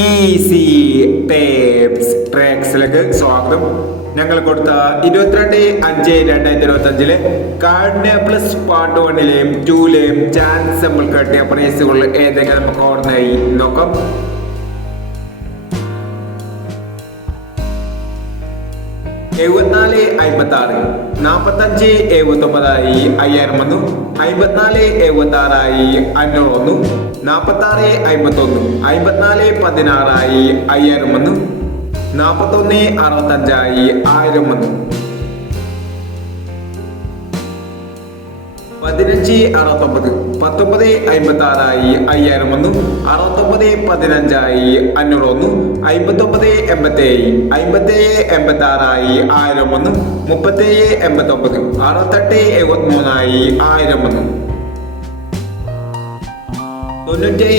Easy tapes ട്രാക്സിലേക്ക് സ്വാഗതം. ഞങ്ങൾ കൊടുത്ത 22/5/2025 കാർഡിന് പ്ലസ് പാർട്ട് 1-ലെയും 2-ലെയും ചാൻസ് നമ്മൾ കെട്ടിയ പ്രൈസുകൾ ഏതൊക്കെ നമുക്ക് ഓർമ്മയായി നോക്കാം. എഴുപത്തിനാല് 56 45 79 5000 വന്നു. 54 76 500 46 51 54 16 5000 വന്നു. 41 65 1000 വന്നു. 15 69 19 56 5000 വന്നു. 69 15 500 വന്നു. 59 87 57 86 1000 വന്നു. 37 89 68 73 1000 വന്നു. 97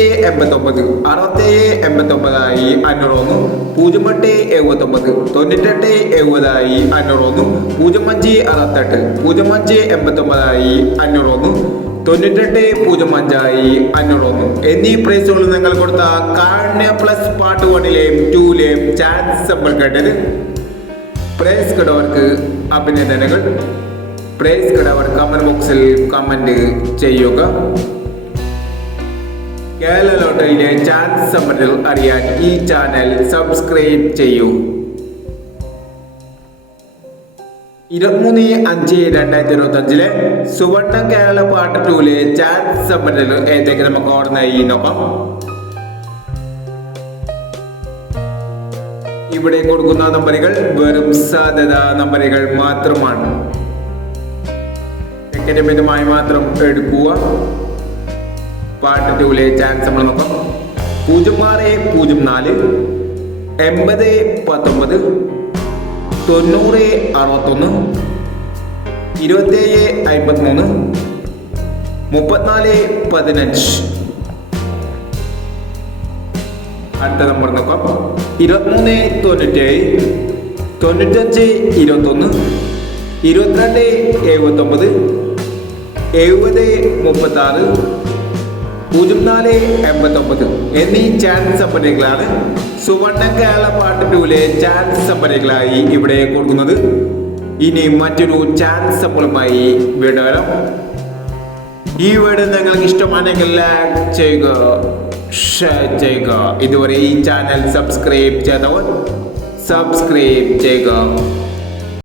89 67 89 500 വന്നു. 08 79 98 70 500 വന്നു. 05 68 05 89 500 വന്നു. 98 05 500 വന്നു. എന്നീ പ്രൈസുകൾ നിങ്ങൾ കൊടുത്ത കാർഡിന് പ്ലസ് പാർട്ട് 1-ലെയും 2-ലെയും ചാൻസ് നമ്മൾ കേട്ടത്. പ്രൈസ് കിടവർക്ക് അഭിനന്ദനങ്ങൾ. പ്രൈസ് കിടവർ കമന്റ് ബോക്സിൽ കമന്റ് ചെയ്യുക. കേരള ലോട്ടറിയിലെ ചാൻസ് സമ്മറികൾ അറിയാൻ ഈ ചാനൽ സബ്സ്ക്രൈബ് ചെയ്യൂ. 23/5/2025 സുവർണ കേരള പാർട്ട് 2-ലെ ചാൻസ് സമ്മറികൾ ഏതൊക്കെ നമുക്ക് ഓർമ്മയായി നോക്കാം. ഇവിടെ കൊടുക്കുന്ന നമ്പറുകൾ വെറും സാധ്യത നമ്പറുകൾ മാത്രമാണ്. വ്യക്തിഗതമായി മാത്രം എടുക്കുക. പാർട്ട് 2-ലെ ചാൻസ് നമ്മൾ നോക്കാം. 06 04 80 19 90 61 27 53 34 15. അടുത്ത നമ്പർ നോക്കാം. 23 97 95 21 22 79 70 36 04 89 എന്നീ ചാൻസ് സമ്പന്നകളാണ് സുവർണ കേരള പാർട്ട് 2-ലെ ചാൻസ് സമ്പന്നകളായി ഇവിടെ കൊടുക്കുന്നത്. ഇനി മറ്റൊരു ചാൻസ് സമ്പളുമായി വീണ്ടും വരാം. ഈ വീഡിയോ നിങ്ങൾക്ക് ഇഷ്ടമാണെങ്കിൽ ലൈക്ക് ചെയ്യുക, ഷെയർ ചെയ്യുക. ഇതുവരെ ഈ ചാനൽ സബ്സ്ക്രൈബ് ചെയ്തവർ സബ്സ്ക്രൈബ് ചെയ്യുക.